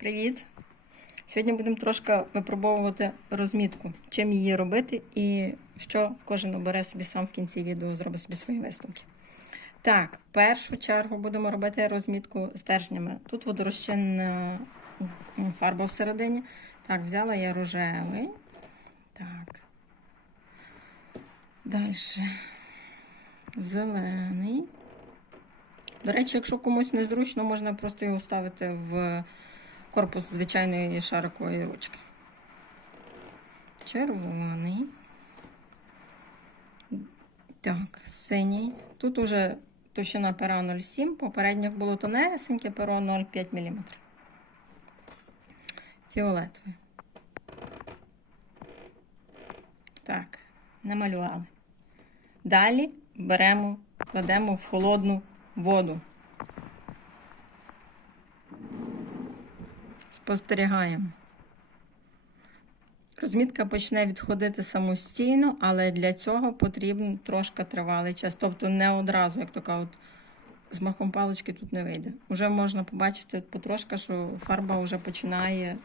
Привіт! Сьогодні будемо трошки випробовувати розмітку, чим її робити і що кожен обере собі сам в кінці відео, зробить собі свої висновки. Так, в першу чергу будемо робити розмітку стержнями. Тут водорозчинна фарба всередині. Так, взяла я рожевий. Так. Далі. Зелений. До речі, якщо комусь незручно, можна просто його ставити в корпус звичайної шарикової ручки. Червоний. Так, синій. Тут уже товщина пера 0,7, попередньо було тонесеньке перо 0,5 мм. Фіолетовий. Так, намалювали. Далі беремо, кладемо в холодну воду. Спостерігаємо. Розмітка почне відходити самостійно, але для цього потрібен трошки тривалий час. Тобто не одразу, як то кажуть, з махом палички тут не вийде. Уже можна побачити потрошки, що фарба вже починає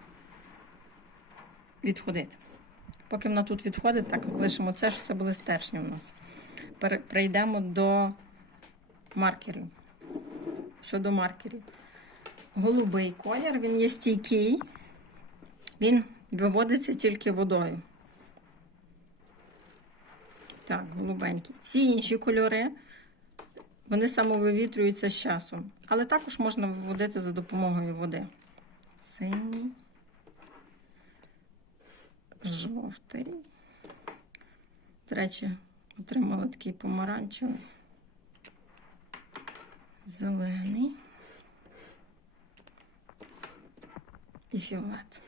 відходити. Поки вона тут відходить, так лишимо це, що це були стержні у нас. Перейдемо до маркерів. Щодо маркерів. Голубий колір, він є стійкий, він виводиться тільки водою. Так, голубенький. Всі інші кольори, вони самовивітрюються з часом. Але також можна виводити за допомогою води. Синій, жовтий. До речі, отримала такий помаранчевий, зелений. І фіолет.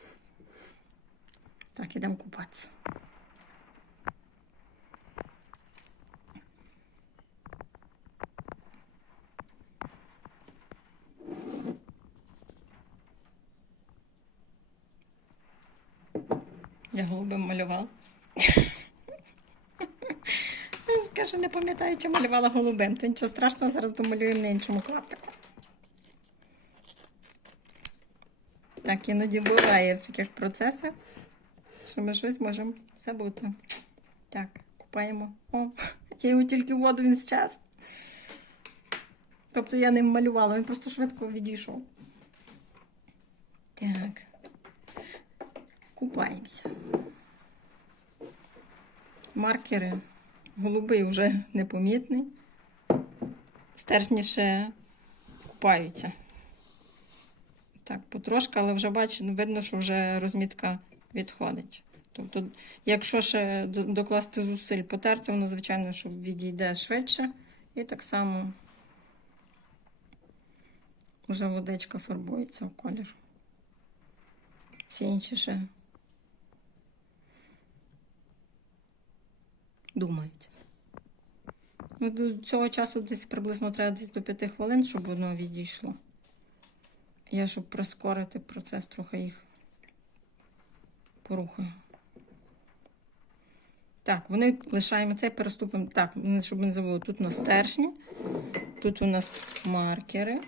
Так, ідемо купатися. Я голубим малювала. Скаже, не пам'ятаю, чи малювала голубим. То нічого страшного, зараз домалюємо на іншому клаптику. Так, іноді буває в таких процесах, що ми щось можемо забути. Так, купаємо. О, я його тільки воду він щас. Тобто я ним малювала, він просто швидко відійшов. Так. Купаємося. Маркери. Голубий вже непомітний. Стержні ще купаються. Так, потрошка, але вже бачу, видно, що вже розмітка відходить. Тобто, якщо ще докласти зусиль потерти, воно, звичайно, що відійде швидше. І так само вже водичка фарбується в колір. Всі інші ще думають. Ну, До цього часу десь приблизно треба десь до 5 хвилин, щоб воно відійшло. Я, щоб прискорити процес, трохи їх порухаю. Так, вони лишаємо це, переступимо. Так, щоб не забули, тут у нас стержні, тут у нас маркери.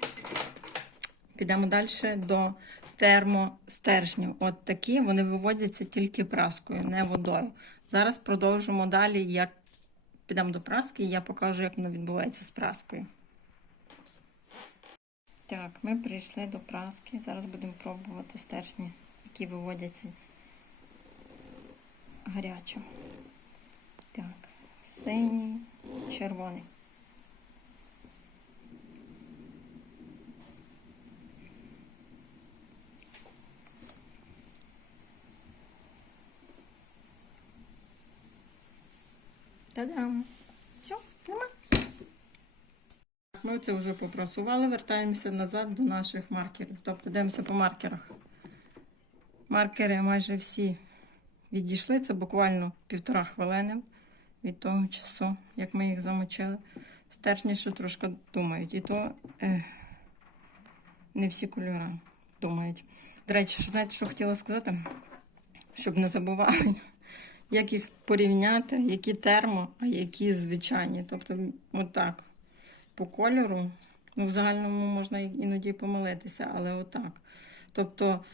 Підемо далі до термостержнів. От такі вони виводяться тільки праскою, не водою. Зараз продовжимо далі, як підемо до праски, і я покажу, як воно відбувається з праскою. Так, ми прийшли до праски. Зараз будемо пробувати стержні, які виводяться гарячо. Так, синій, червоний. Та-дам! Все, нема. Ми це вже попрасували, вертаємося назад до наших маркерів. Тобто дивимося по маркерах. Маркери майже всі відійшли. Це буквально півтора хвилини від того часу, як ми їх замочили. Стержні ще трошки думають. І то е, не всі кольори думають. До речі, що, знаєте, що хотіла сказати? Щоб не забували, як їх порівняти, які термо, а які звичайні. Тобто, отак по кольору. Ну, в загальному можна іноді помилитися, але отак. Тобто,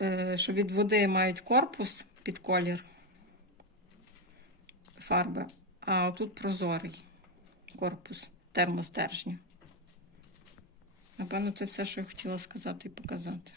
е, що від води мають корпус під колір фарби, а тут прозорий корпус термостержня. Напевно, це все, що я хотіла сказати і показати.